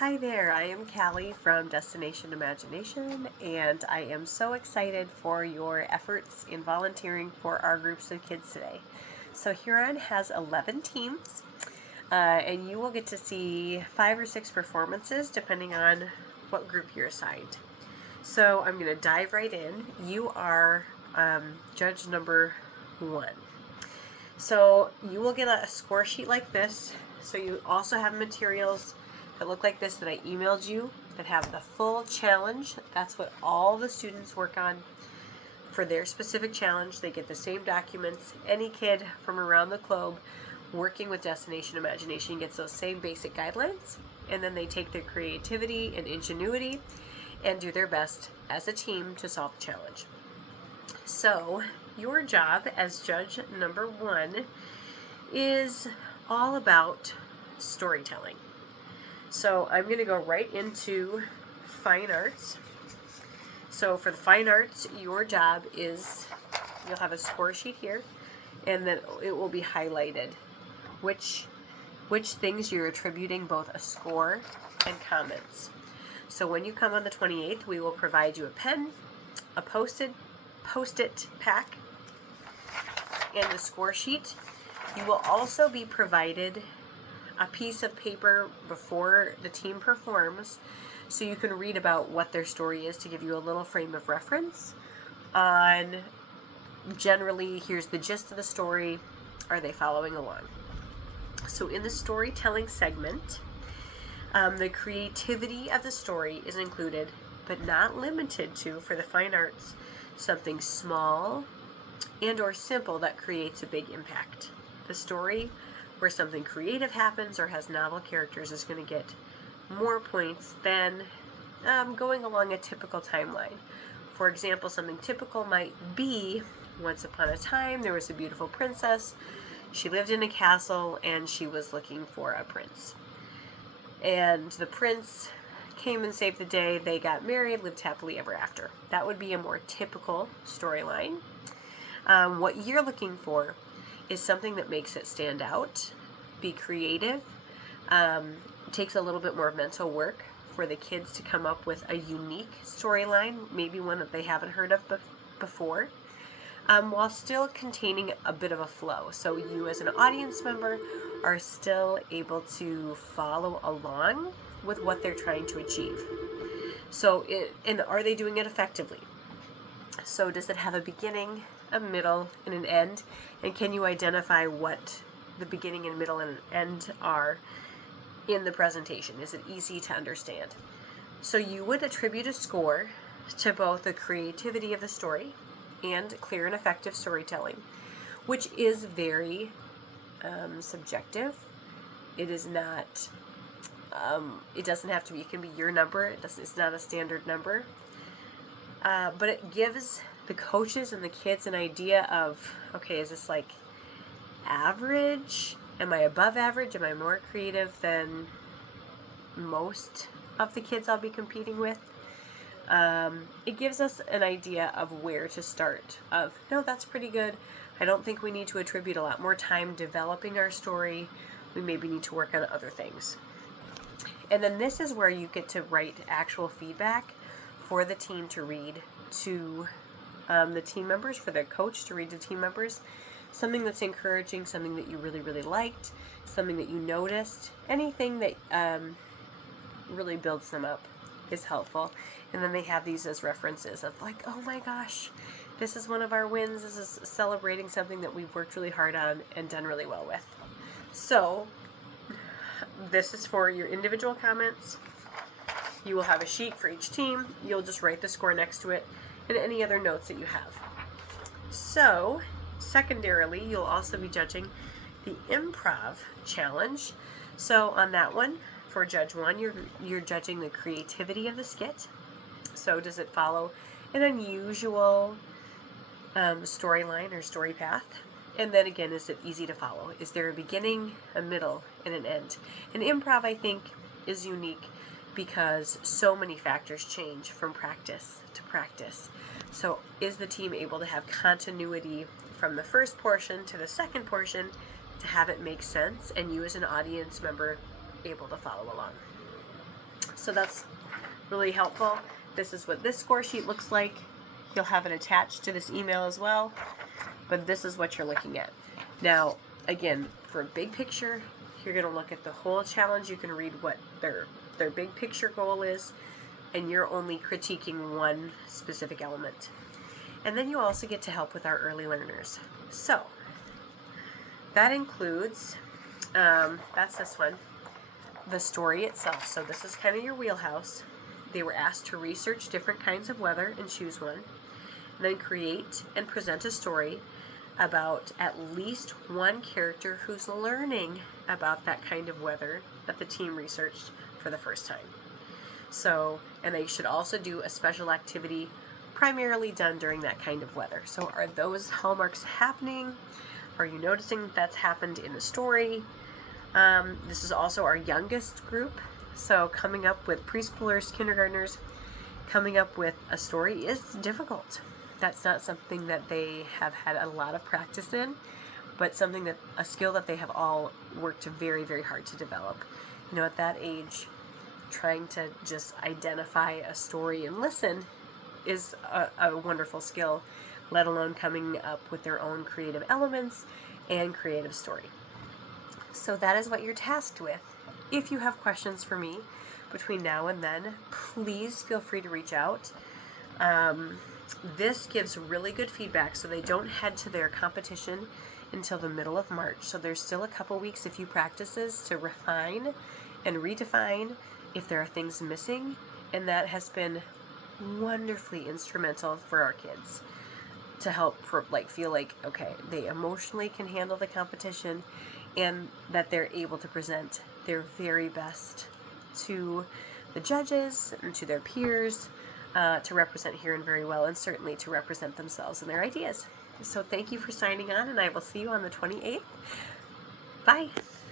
Hi there, I am Callie from Destination Imagination, and I am so excited for your efforts in volunteering for our groups of kids today. So Huron has 11 teams, and you will get to see 5 or 6 performances depending on what group you're assigned. So I'm going to dive right in. You are judge number 1. So you will get a score sheet like this. So you also have materials that look like this that I emailed you that have the full challenge. That's what all the students work on for their specific challenge. They get the same documents. Any kid from around the globe working with Destination Imagination gets those same basic guidelines, and then they take their creativity and ingenuity and do their best as a team to solve the challenge. So your job as judge number 1 is all about storytelling. So I'm going to go right into fine arts. So for the fine arts, your job is, you'll have a score sheet here, and then it will be highlighted which things you're attributing both a score and comments. So when you come on the 28th, we will provide you a pen, a post-it pack, and the score sheet. You will also be provided a piece of paper before the team performs so you can read about what their story is to give you a little frame of reference on generally here's the gist of the story, are they following along. So in the storytelling segment, the creativity of the story is included but not limited to, for the fine arts, something small and or simple that creates a big impact. The story where something creative happens or has novel characters is going to get more points than going along a typical timeline. For example, something typical might be, once upon a time, there was a beautiful princess. She lived in a castle and she was looking for a prince. And the prince came and saved the day. They got married, lived happily ever after. That would be a more typical storyline. What you're looking for is something that makes it stand out, be creative. It takes a little bit more mental work for the kids to come up with a unique storyline, maybe one that they haven't heard of before, while still containing a bit of a flow. So you as an audience member are still able to follow along with what they're trying to achieve. So, and are they doing it effectively? So does it have a beginning, a middle, and an end? And can you identify what the beginning and middle and end are in the presentation? Is it easy to understand? So you would attribute a score to both the creativity of the story and clear and effective storytelling, which is very subjective. It is not, it doesn't have to be, it can be your number. It's not a standard number. But it gives the coaches and the kids an idea of, okay, is this like average? Am I above average? Am I more creative than most of the kids I'll be competing with? It gives us an idea of where to start. Of, no, that's pretty good. I don't think we need to attribute a lot more time developing our story. We maybe need to work on other things. And then this is where you get to write actual feedback for the team to read to the team members, for the coach to read to team members. Something that's encouraging, something that you really, really liked, something that you noticed, anything that really builds them up is helpful. And then they have these as references of like, oh my gosh, this is one of our wins. This is celebrating something that we've worked really hard on and done really well with. So this is for your individual comments. You will have a sheet for each team. You'll just write the score next to it and any other notes that you have. So secondarily, you'll also be judging the Improv challenge. So on that one, for Judge 1, you're judging the creativity of the skit. So does it follow an unusual storyline or story path? And then again, is it easy to follow? Is there a beginning, a middle, and an end? And Improv, I think, is unique because so many factors change from practice to practice. So is the team able to have continuity from the first portion to the second portion to have it make sense, and you as an audience member able to follow along? So that's really helpful. This is what this score sheet looks like. You'll have it attached to this email as well, but this is what you're looking at. Now, again, for a big picture, you're going to look at the whole challenge. You can read what their big picture goal is, and you're only critiquing one specific element. And then you also get to help with our early learners. So that includes, that's this one, the story itself. So this is kind of your wheelhouse. They were asked to research different kinds of weather and choose one. Then create and present a story about at least one character who's learning about that kind of weather that the team researched for the first time. So, and they should also do a special activity primarily done during that kind of weather. So are those hallmarks happening? Are you noticing that that's happened in the story? This is also our youngest group. So coming up with preschoolers, kindergartners, coming up with a story is difficult. That's not something that they have had a lot of practice in, but a skill that they have all worked very, very hard to develop. You know, at that age, trying to just identify a story and listen is a wonderful skill, let alone coming up with their own creative elements and creative story. So that is what you're tasked with. If you have questions for me between now and then, please feel free to reach out. This gives really good feedback, so they don't head to their competition until the middle of March. So there's still a couple weeks, a few practices to refine and redefine if there are things missing, and that has been wonderfully instrumental for our kids to help feel like, okay, they emotionally can handle the competition and that they're able to present their very best to the judges and to their peers, to represent Huron very well, and certainly to represent themselves and their ideas. So thank you for signing on, and I will see you on the 28th. Bye.